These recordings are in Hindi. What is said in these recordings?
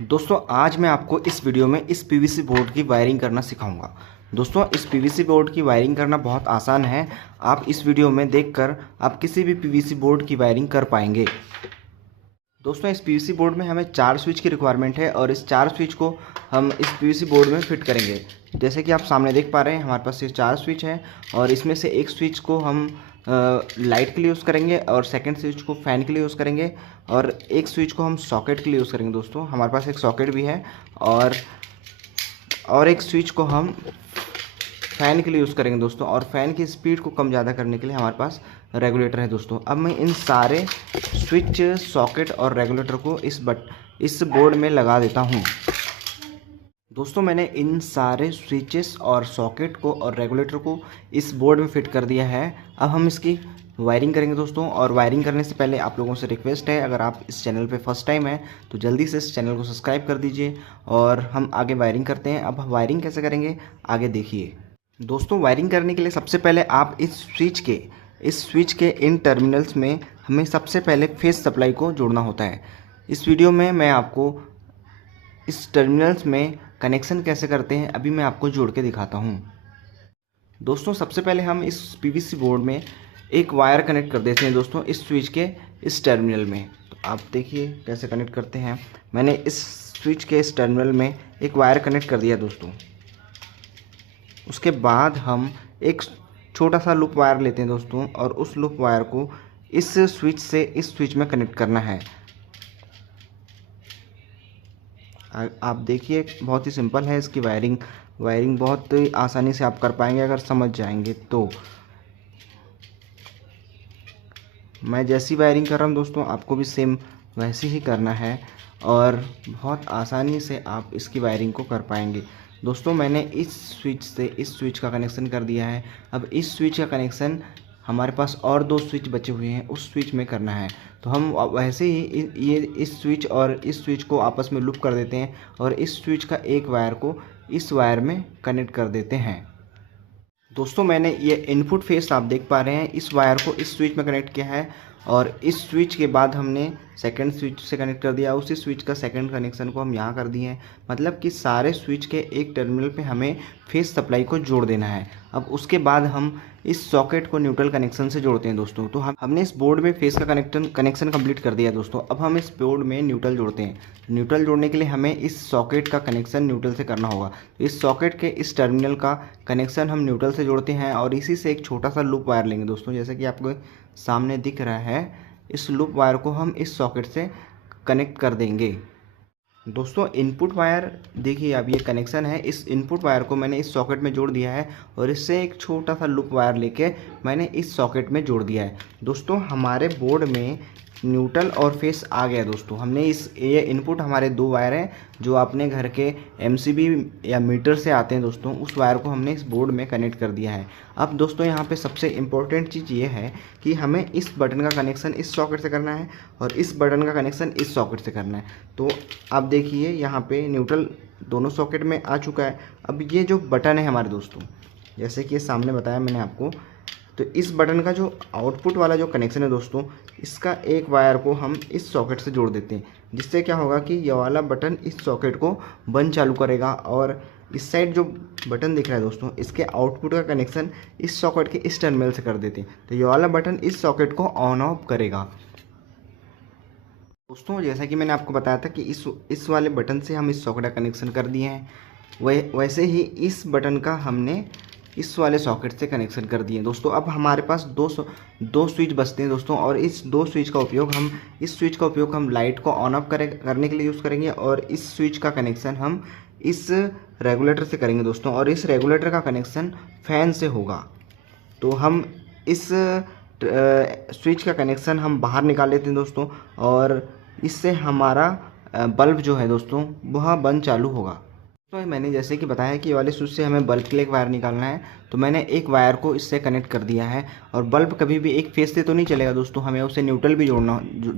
दोस्तों आज मैं आपको इस वीडियो में इस पीवीसी बोर्ड की वायरिंग करना सिखाऊंगा। दोस्तों इस पीवीसी बोर्ड की वायरिंग करना बहुत आसान है। आप इस वीडियो में देखकर आप किसी भी पीवीसी बोर्ड की वायरिंग कर पाएंगे। दोस्तों इस पीवीसी बोर्ड में हमें 4 स्विच की रिक्वायरमेंट है और इस 4 स्विच को हम इस पीवीसी बोर्ड में फिट करेंगे। जैसे कि आप सामने देख पा रहे हैं हमारे पास ये 4 स्विच हैं और इसमें से एक स्विच को हम लाइट के लिए यूज़ करेंगे और सेकंड स्विच को फ़ैन के लिए यूज़ करेंगे और एक स्विच को हम सॉकेट के लिए यूज़ करेंगे। दोस्तों हमारे पास एक सॉकेट भी है और एक स्विच को हम फ़ैन के लिए यूज़ करेंगे दोस्तों। और फ़ैन की स्पीड को कम ज़्यादा करने के लिए हमारे पास रेगुलेटर है दोस्तों। अब मैं इन सारे स्विच, सॉकेट और रेगुलेटर को इस बोर्ड में लगा देता हूँ। दोस्तों मैंने इन सारे स्विचेस और सॉकेट को और रेगुलेटर को इस बोर्ड में फिट कर दिया है। अब हम इसकी वायरिंग करेंगे दोस्तों। और वायरिंग करने से पहले आप लोगों से रिक्वेस्ट है, अगर आप इस चैनल पे फर्स्ट टाइम हैं तो जल्दी से इस चैनल को सब्सक्राइब कर दीजिए और हम आगे वायरिंग करते हैं। अब वायरिंग कैसे करेंगे आगे देखिए। दोस्तों वायरिंग करने के लिए सबसे पहले आप इस स्विच के इन टर्मिनल्स में हमें सबसे पहले फेस सप्लाई को जोड़ना होता है। इस वीडियो में मैं आपको इस टर्मिनल्स में कनेक्शन कैसे करते हैं अभी मैं आपको जोड़ के दिखाता हूँ। दोस्तों सबसे पहले हम इस पीवीसी बोर्ड में एक वायर कनेक्ट कर देते हैं दोस्तों इस स्विच के इस टर्मिनल में। तो आप देखिए कैसे कनेक्ट करते हैं। मैंने इस स्विच के इस टर्मिनल में एक वायर कनेक्ट कर दिया दोस्तों। उसके बाद हम एक छोटा सा लूप वायर लेते हैं दोस्तों और उस लूप वायर को इस स्विच से इस स्विच में कनेक्ट करना है। आप देखिए बहुत ही सिंपल है इसकी वायरिंग बहुत आसानी से आप कर पाएंगे अगर समझ जाएंगे तो। मैं जैसी वायरिंग कर रहा हूँ दोस्तों आपको भी सेम वैसे ही करना है और बहुत आसानी से आप इसकी वायरिंग को कर पाएंगे। दोस्तों मैंने इस स्विच से इस स्विच का कनेक्शन कर दिया है। अब इस स्विच का कनेक्शन हमारे पास और 2 स्विच बचे हुए हैं उस स्विच में करना है। तो हम वैसे ही ये इस स्विच और इस स्विच को आपस में लूप कर देते हैं और इस स्विच का एक वायर को इस वायर में कनेक्ट कर देते हैं। दोस्तों मैंने ये इनपुट फेस आप देख पा रहे हैं इस वायर को इस स्विच में कनेक्ट किया है और इस स्विच के बाद हमने सेकंड स्विच से कनेक्ट कर दिया। उसी स्विच का सेकंड कनेक्शन को हम यहाँ कर दिए हैं। मतलब कि सारे स्विच के एक टर्मिनल पे हमें फेस सप्लाई को जोड़ देना है। अब उसके बाद हम इस सॉकेट को न्यूट्रल कनेक्शन से जोड़ते हैं दोस्तों। तो हमने इस बोर्ड में फेस का कनेक्शन कंप्लीट कर दिया दोस्तों। अब हम इस बोर्ड में न्यूट्रल जोड़ते हैं। न्यूट्रल जोड़ने के लिए हमें इस सॉकेट का कनेक्शन न्यूट्रल से करना होगा। तो इस सॉकेट के इस टर्मिनल का कनेक्शन हम न्यूट्रल से जोड़ते हैं और इसी से एक छोटा सा लूप वायर लेंगे दोस्तों। जैसे कि आपको सामने दिख रहा है इस लूप वायर को हम इस सॉकेट से कनेक्ट कर देंगे। दोस्तों इनपुट वायर देखिए, अब ये कनेक्शन है। इस इनपुट वायर को मैंने इस सॉकेट में जोड़ दिया है और इससे एक छोटा सा लूप वायर लेके मैंने इस सॉकेट में जोड़ दिया है। दोस्तों हमारे बोर्ड में न्यूट्रल और फेस आ गया दोस्तों। हमने ये इनपुट हमारे 2 वायर हैं जो अपने घर के एमसीबी या मीटर से आते हैं दोस्तों। उस वायर को हमने इस बोर्ड में कनेक्ट कर दिया है। अब दोस्तों यहाँ पे सबसे इम्पोर्टेंट चीज़ ये है कि हमें इस बटन का कनेक्शन इस सॉकेट से करना है और इस बटन का कनेक्शन इस सॉकेट से करना है। तो आप देखिए यहाँ पे न्यूट्रल दोनों सॉकेट में आ चुका है। अब ये जो बटन है हमारे दोस्तों, जैसे कि सामने बताया मैंने आपको, तो इस बटन का जो आउटपुट वाला जो कनेक्शन है दोस्तों, इसका एक वायर को हम इस सॉकेट से जोड़ देते हैं। जिससे क्या होगा कि ये वाला बटन इस सॉकेट को बंद चालू करेगा और इस साइड जो बटन दिख रहा है दोस्तों, इसके आउटपुट का कनेक्शन इस सॉकेट के इस टर्मिनल से कर देते हैं। तो ये वाला बटन इस सॉकेट को ऑन ऑफ करेगा दोस्तों। जैसा कि मैंने आपको बताया था कि इस वाले बटन से हम इस सॉकेट का कनेक्शन कर दिए हैं, वैसे ही इस बटन का हमने इस वाले सॉकेट से कनेक्शन कर दिए दोस्तों। अब हमारे पास दो स्विच बचते हैं दोस्तों और इस 2 स्विच का उपयोग हम लाइट को ऑन ऑफ करने के लिए यूज़ करेंगे और इस स्विच का कनेक्शन हम इस रेगुलेटर से करेंगे दोस्तों। और इस रेगुलेटर का कनेक्शन फैन से होगा। तो हम इस स्विच का कनेक्शन हम बाहर निकाल लेते हैं दोस्तों और इससे हमारा बल्ब जो है दोस्तों वह बंद चालू होगा। तो मैंने जैसे कि बताया कि ये वाले स्विच से हमें बल्ब के लिए एक वायर निकालना है। तो मैंने एक वायर को इससे कनेक्ट कर दिया है और बल्ब कभी भी एक फेस से तो नहीं चलेगा दोस्तों, हमें उसे न्यूट्रल भी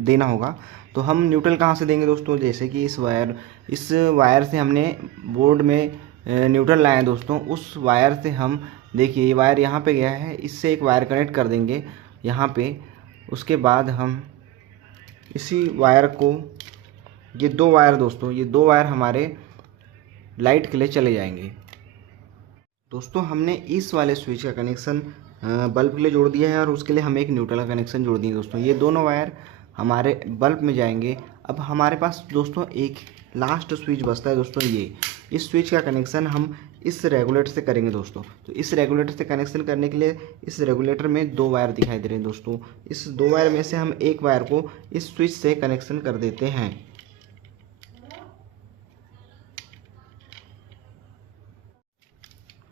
देना होगा। तो हम न्यूट्रल कहाँ से देंगे दोस्तों, जैसे कि इस वायर से हमने बोर्ड में न्यूट्रल लाया है दोस्तों। उस वायर से हम देखिए ये वायर यहाँ पे गया है, इससे एक वायर कनेक्ट कर देंगे यहाँ पे। उसके बाद हम इसी वायर को ये 2 वायर दोस्तों, ये 2 वायर हमारे लाइट के लिए चले जाएंगे। दोस्तों हमने इस वाले स्विच का कनेक्शन बल्ब के लिए जोड़ दिया है और उसके लिए हम एक न्यूट्रल का कनेक्शन जोड़ दिए दोस्तों। ये दोनों वायर हमारे बल्ब में जाएंगे। अब हमारे पास दोस्तों एक लास्ट स्विच बचता है दोस्तों, ये इस स्विच का कनेक्शन हम इस रेगुलेटर से करेंगे दोस्तों। तो इस रेगुलेटर से कनेक्शन करने के लिए इस रेगुलेटर में 2 वायर दिखाई दे रहे हैं दोस्तों। इस 2 वायर में से हम एक वायर को इस स्विच से कनेक्शन कर देते हैं।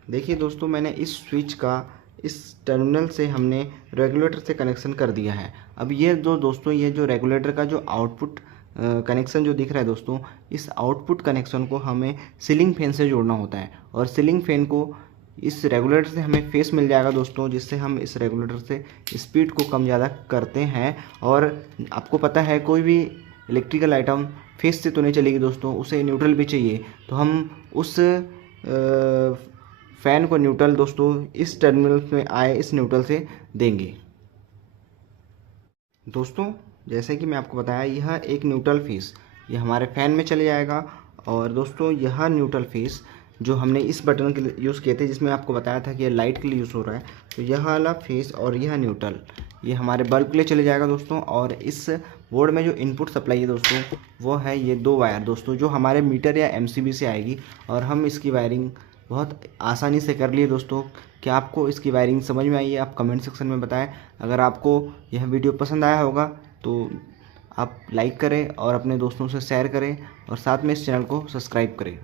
देखिए दोस्तों, मैंने इस स्विच का इस टर्मिनल से हमने रेगुलेटर से कनेक्शन कर दिया है। अब ये दोस्तों ये जो रेगुलेटर का जो आउटपुट कनेक्शन जो दिख रहा है दोस्तों, इस आउटपुट कनेक्शन को हमें सीलिंग फैन से जोड़ना होता है और सीलिंग फैन को इस रेगुलेटर से हमें फेस मिल जाएगा दोस्तों, जिससे हम इस रेगुलेटर से स्पीड को कम ज़्यादा करते हैं। और आपको पता है कोई भी इलेक्ट्रिकल आइटम फेस से तो नहीं चलेगी दोस्तों, उसे न्यूट्रल भी चाहिए। तो हम उस फ़ैन को न्यूट्रल दोस्तों इस टर्मिनल में आए इस न्यूट्रल से देंगे। दोस्तों जैसे कि मैं आपको बताया, यह एक न्यूट्रल फेस ये हमारे फ़ैन में चले जाएगा। और दोस्तों यह न्यूट्रल फेस जो हमने इस बटन के लिए यूज़ किए थे, जिसमें आपको बताया था कि यह लाइट के लिए यूज़ हो रहा है, तो यह वाला फेस और यह न्यूट्रल ये हमारे बल्ब के लिए चले जाएगा दोस्तों। और इस बोर्ड में जो इनपुट सप्लाई है दोस्तों, वो है ये 2 वायर दोस्तों, जो हमारे मीटर या एमसीबी से आएगी। और हम इसकी वायरिंग बहुत आसानी से कर लिए दोस्तों। क्या आपको इसकी वायरिंग समझ में आई है? आप कमेंट सेक्शन में बताएं। अगर आपको यह वीडियो पसंद आया होगा तो आप लाइक करें और अपने दोस्तों से शेयर करें और साथ में इस चैनल को सब्सक्राइब करें।